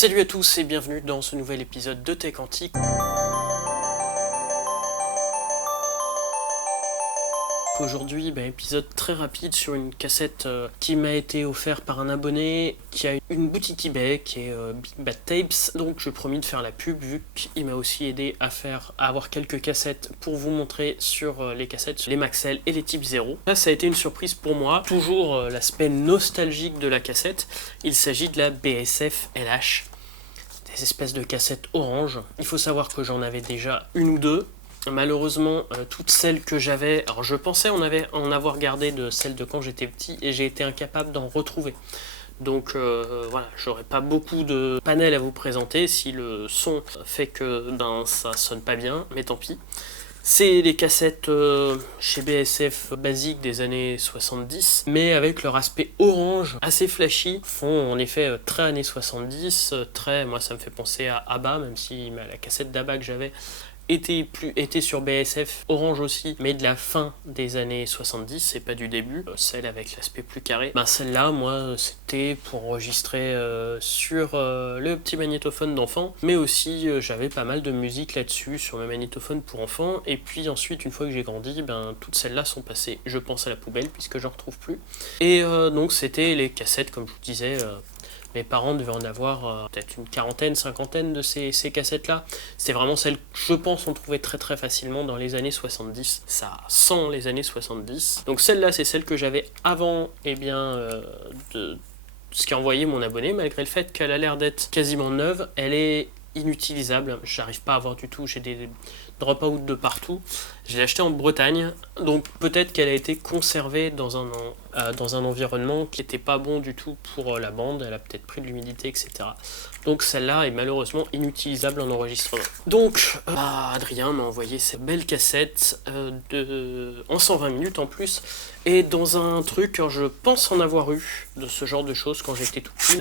Salut à tous et bienvenue dans ce nouvel épisode de Tech Antique. Aujourd'hui, épisode très rapide sur une cassette qui m'a été offerte par un abonné qui a une boutique eBay qui est Big Bad Tapes. Donc je promis de faire la pub vu qu'il m'a aussi aidé à avoir quelques cassettes pour vous montrer sur les cassettes, les Maxell et les Type 0. Là ça a été une surprise pour moi, toujours l'aspect nostalgique de la cassette. Il s'agit de la BSF LH. Des espèces de cassettes orange. Il faut savoir que j'en avais déjà une ou deux. Malheureusement, toutes celles que j'avais, alors je pensais en avoir gardé de celles de quand j'étais petit et j'ai été incapable d'en retrouver. Donc voilà, j'aurais pas beaucoup de panels à vous présenter si le son fait que ça sonne pas bien, mais tant pis. C'est les cassettes chez BSF basiques des années 70, mais avec leur aspect orange assez flashy, font en effet très années 70, moi ça me fait penser à ABBA, même si la cassette d'ABBA que j'avais était sur BSF orange aussi, mais de la fin des années 70, c'est pas du début, celle avec l'aspect plus carré. Celle-là, moi, c'était pour enregistrer sur le petit magnétophone d'enfant, mais aussi j'avais pas mal de musique là-dessus, sur mes magnétophones pour enfants, et puis ensuite, une fois que j'ai grandi, toutes celles-là sont passées, je pense, à la poubelle, puisque j'en retrouve plus. Et donc, c'était les cassettes, comme je vous disais, mes parents devaient en avoir peut-être une quarantaine, cinquantaine de ces cassettes-là. C'est vraiment celles que je pense on trouvait très très facilement dans les années 70. Ça sent les années 70. Donc celle-là, c'est celle que j'avais avant de ce qu'a envoyé mon abonné, malgré le fait qu'elle a l'air d'être quasiment neuve. Elle est inutilisable. J'arrive pas à voir du tout. J'ai des drop-out de partout. Je l'ai acheté en Bretagne, donc peut-être qu'elle a été conservée dans un environnement qui n'était pas bon du tout pour la bande, elle a peut-être pris de l'humidité, etc. Donc celle-là est malheureusement inutilisable en enregistrement. Donc Adrien m'a envoyé cette belle cassette en 120 minutes en plus, et dans un truc, je pense en avoir eu de ce genre de choses quand j'étais tout petit,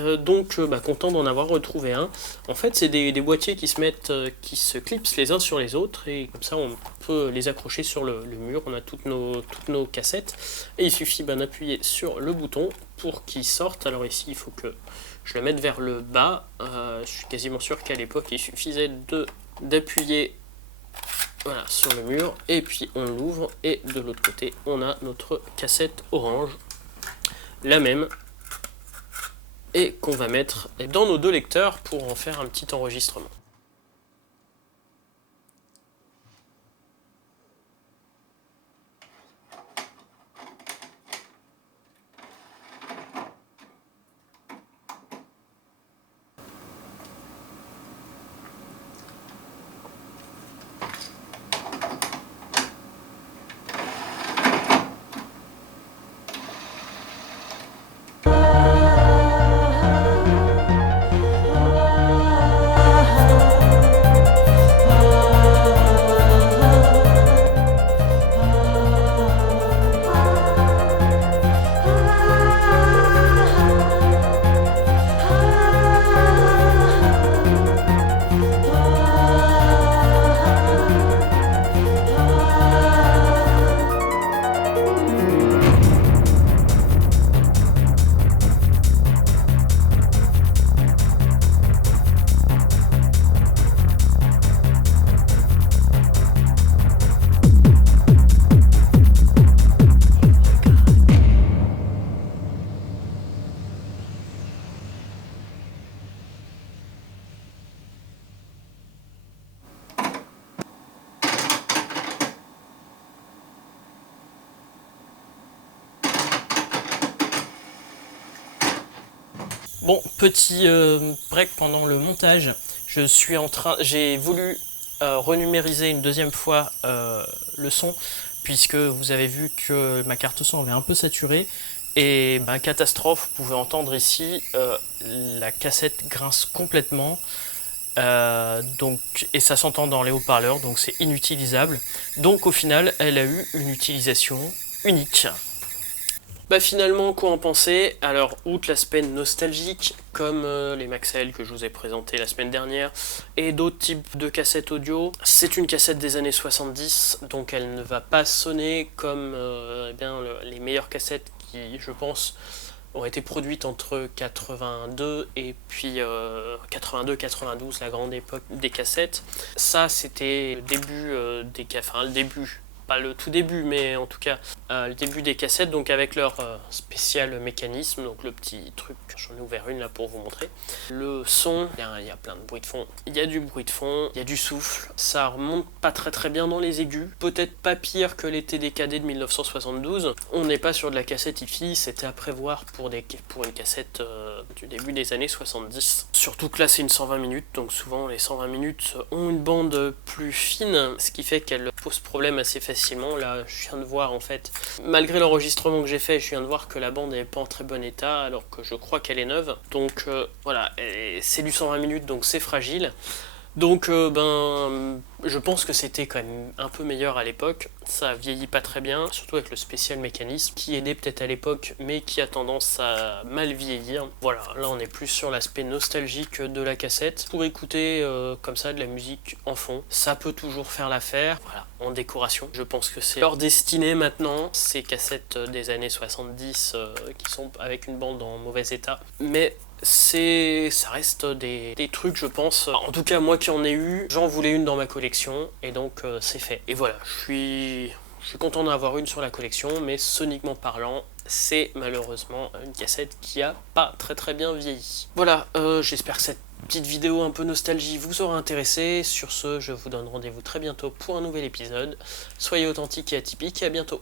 content d'en avoir retrouvé un. En fait c'est des boîtiers qui se clipsent les uns sur les autres, et comme ça on peut les accrocher sur le mur. On a toutes nos cassettes et il suffit d'appuyer sur le bouton pour qu'ils sortent. Alors ici il faut que je le mette vers le bas, je suis quasiment sûr qu'à l'époque il suffisait d'appuyer voilà, sur le mur, et puis on l'ouvre, et de l'autre côté on a notre cassette orange, la même, et qu'on va mettre dans nos deux lecteurs pour en faire un petit enregistrement. Bon, petit break pendant le montage. J'ai voulu renumériser une deuxième fois le son, puisque vous avez vu que ma carte son avait un peu saturé. Et catastrophe, vous pouvez entendre ici, la cassette grince complètement. Et ça s'entend dans les haut-parleurs, donc c'est inutilisable. Donc au final, elle a eu une utilisation unique. Finalement, quoi en penser? Alors, outre l'aspect nostalgique, comme les Maxell que je vous ai présenté la semaine dernière, et d'autres types de cassettes audio, c'est une cassette des années 70, donc elle ne va pas sonner comme les meilleures cassettes qui, je pense, ont été produites entre 82 et puis 82-92, la grande époque des cassettes. Ça, c'était le début enfin le début, pas le tout début, mais en tout cas le début des cassettes, donc avec leur spécial mécanisme, donc le petit truc, j'en ai ouvert une là pour vous montrer. Le son, il y a plein de bruit de fond, il y a du bruit de fond, il y a du souffle, ça remonte pas très bien dans les aigus, peut-être pas pire que les TDKD de 1972, on n'est pas sur de la cassette hi-fi, c'était à prévoir pour une cassette du début des années 70. Surtout que là c'est une 120 minutes, donc souvent les 120 minutes ont une bande plus fine, ce qui fait qu'elle pose problème assez facilement. Là je viens de voir en fait, malgré l'enregistrement que j'ai fait, je viens de voir que la bande n'est pas en très bon état alors que je crois qu'elle est neuve. Donc voilà, c'est du 120 minutes donc c'est fragile. Donc je pense que c'était quand même un peu meilleur à l'époque, ça vieillit pas très bien, surtout avec le spécial mécanisme qui aidait peut-être à l'époque mais qui a tendance à mal vieillir. Voilà, là on est plus sur l'aspect nostalgique de la cassette. Pour écouter comme ça de la musique en fond, ça peut toujours faire l'affaire. Voilà, en décoration, je pense que c'est leur destinée maintenant, ces cassettes des années 70 qui sont avec une bande en mauvais état. Mais ça reste des trucs, je pense. En tout cas, moi qui en ai eu, j'en voulais une dans ma collection et donc c'est fait. Et voilà, je suis content d'en avoir une sur la collection, mais soniquement parlant, c'est malheureusement une cassette qui a pas très bien vieilli. Voilà, j'espère que cette petite vidéo un peu nostalgie vous aura intéressé. Sur ce, je vous donne rendez-vous très bientôt pour un nouvel épisode. Soyez authentiques et atypiques et à bientôt.